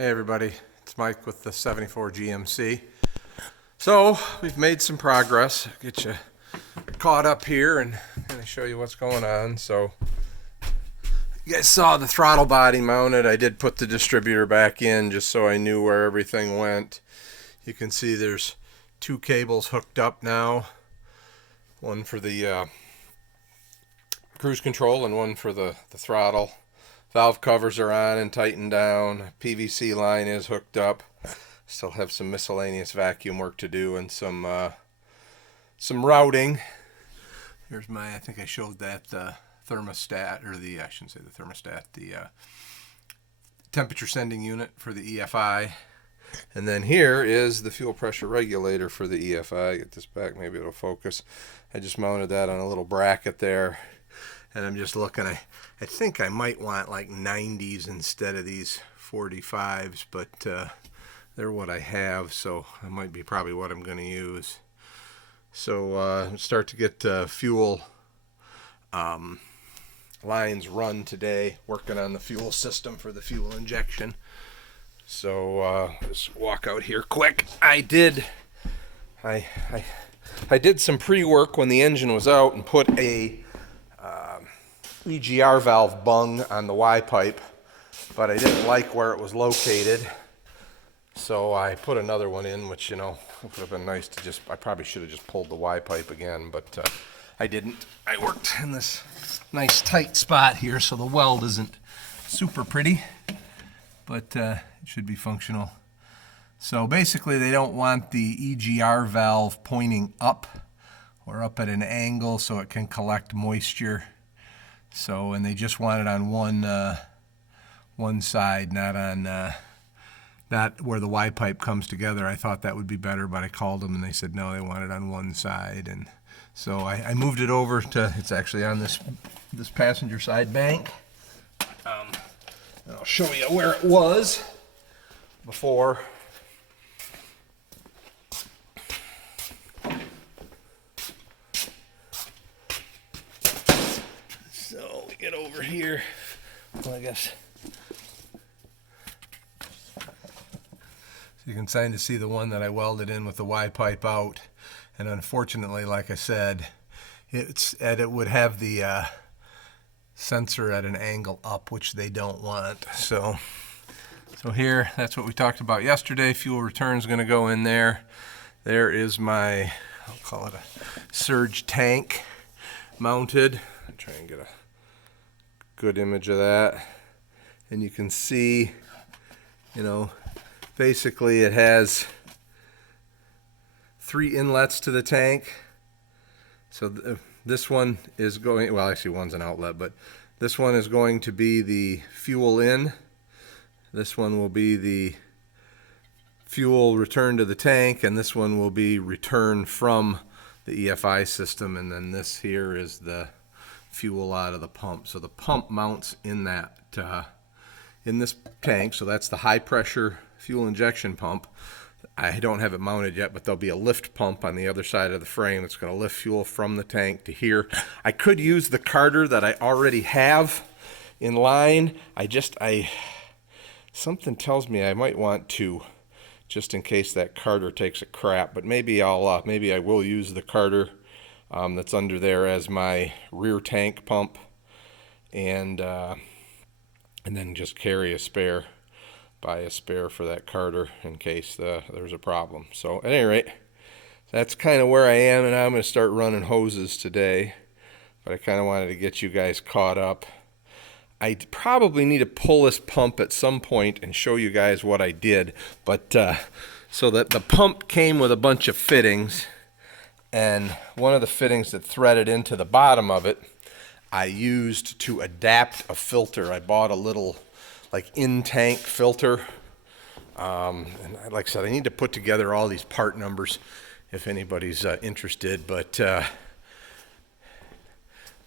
Hey everybody, it's Mike with the 74 GMC. So we've made some progress. Get you caught up here and kind of show you what's going on. So you guys saw the throttle body mounted. I did put the distributor back in just so I knew where everything went. You can see there's two cables hooked up now. One for the cruise control and one for the throttle. Valve covers are on and tightened down. PVC line is hooked up. Still have some miscellaneous vacuum work to do and some routing. Here's my, I think I showed that thermostat, or I shouldn't say the thermostat, the temperature sending unit for the EFI. And then here is the fuel pressure regulator for the EFI. Get this back, maybe it'll focus. I just mounted that on a little bracket there. And I'm just looking, I think I might want like 90s instead of these 45s, but they're what I have, so that might be probably what I'm going to use. So start to get fuel lines run today, working on the fuel system for the fuel injection. So just walk out here quick. I did some pre-work when the engine was out and put a EGR valve bung on the Y pipe, but I didn't like where it was located, so I put another one in, which, you know, it would have been nice to I probably should have just pulled the Y pipe again, but I didn't. I worked in this nice tight spot here, so the weld isn't super pretty, but it should be functional. So basically they don't want the EGR valve pointing up or up at an angle so it can collect moisture. So, and they just want it on one side, not on not where the Y pipe comes together. I thought that would be better, but I called them and they said no, they want it on one side. And so I moved it over to, it's actually on this passenger side bank. And I'll show you where it was before. So we get over here. Well, I guess so you can kind of see the one that I welded in with the Y pipe out, and unfortunately, like I said, it would have the sensor at an angle up, which they don't want. So here, that's what we talked about yesterday. Fuel return is going to go in there. There is my, I'll call it a surge tank mounted. I'll try and get a good image of that. And you can see, you know, basically it has 3 inlets to the tank. So this one is going, well, actually one's an outlet, but this one is going to be the fuel in. This one will be the fuel return to the tank, and this one will be return from the EFI system, and then this here is the fuel out of the pump. So the pump mounts in that in this tank, so that's the high pressure fuel injection pump. I don't have it mounted yet, but there'll be a lift pump on the other side of the frame that's going to lift fuel from the tank to here. I could use the carter that I already have in line. Something tells me I might want to, just in case that carter takes a crap, but maybe I will use the carter that's under there as my rear tank pump, and then just carry a spare, buy a spare for that carter in case there's a problem. So at any rate, that's kind of where I am, and I'm going to start running hoses today, but I kind of wanted to get you guys caught up. I probably need to pull this pump at some point and show you guys what I did, but so that the pump came with a bunch of fittings, and one of the fittings that threaded into the bottom of it I used to adapt a filter. I bought a little like in-tank filter, and like I said, I need to put together all these part numbers if anybody's interested, but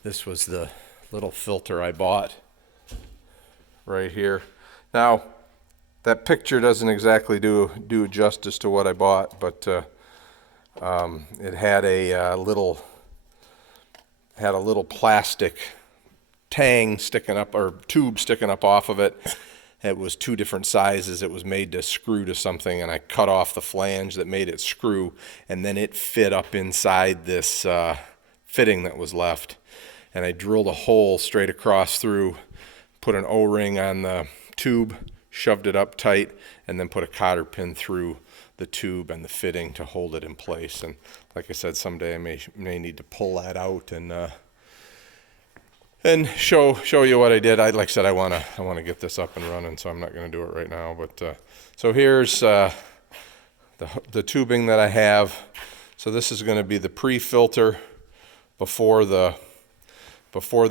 this was the little filter I bought right here. Now that picture doesn't exactly do justice to what I bought, but it had a little plastic tang sticking up, or tube sticking up off of it, It was two different sizes. It was made to screw to something, and I cut off the flange that made it screw, and then it fit up inside this fitting that was left. And I drilled a hole straight across through, put an O-ring on the tube, shoved it up tight, and then put a cotter pin through the tube and the fitting to hold it in place. And like I said, someday I may need to pull that out and show you what I did. Like I said, I want to get this up and running, so I'm not going to do it right now. But so here's the tubing that I have. So this is going to be the pre-filter before the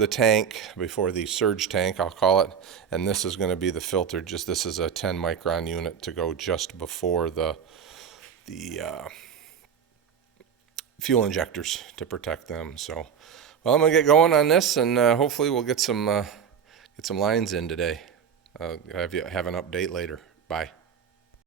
tank, before the surge tank, I'll call it. And this is going to be the filter. Just this is a 10 micron unit to go just before the fuel injectors to protect them. So. Well, I'm going to get going on this, and hopefully we'll get some lines in today. Have an update later. Bye.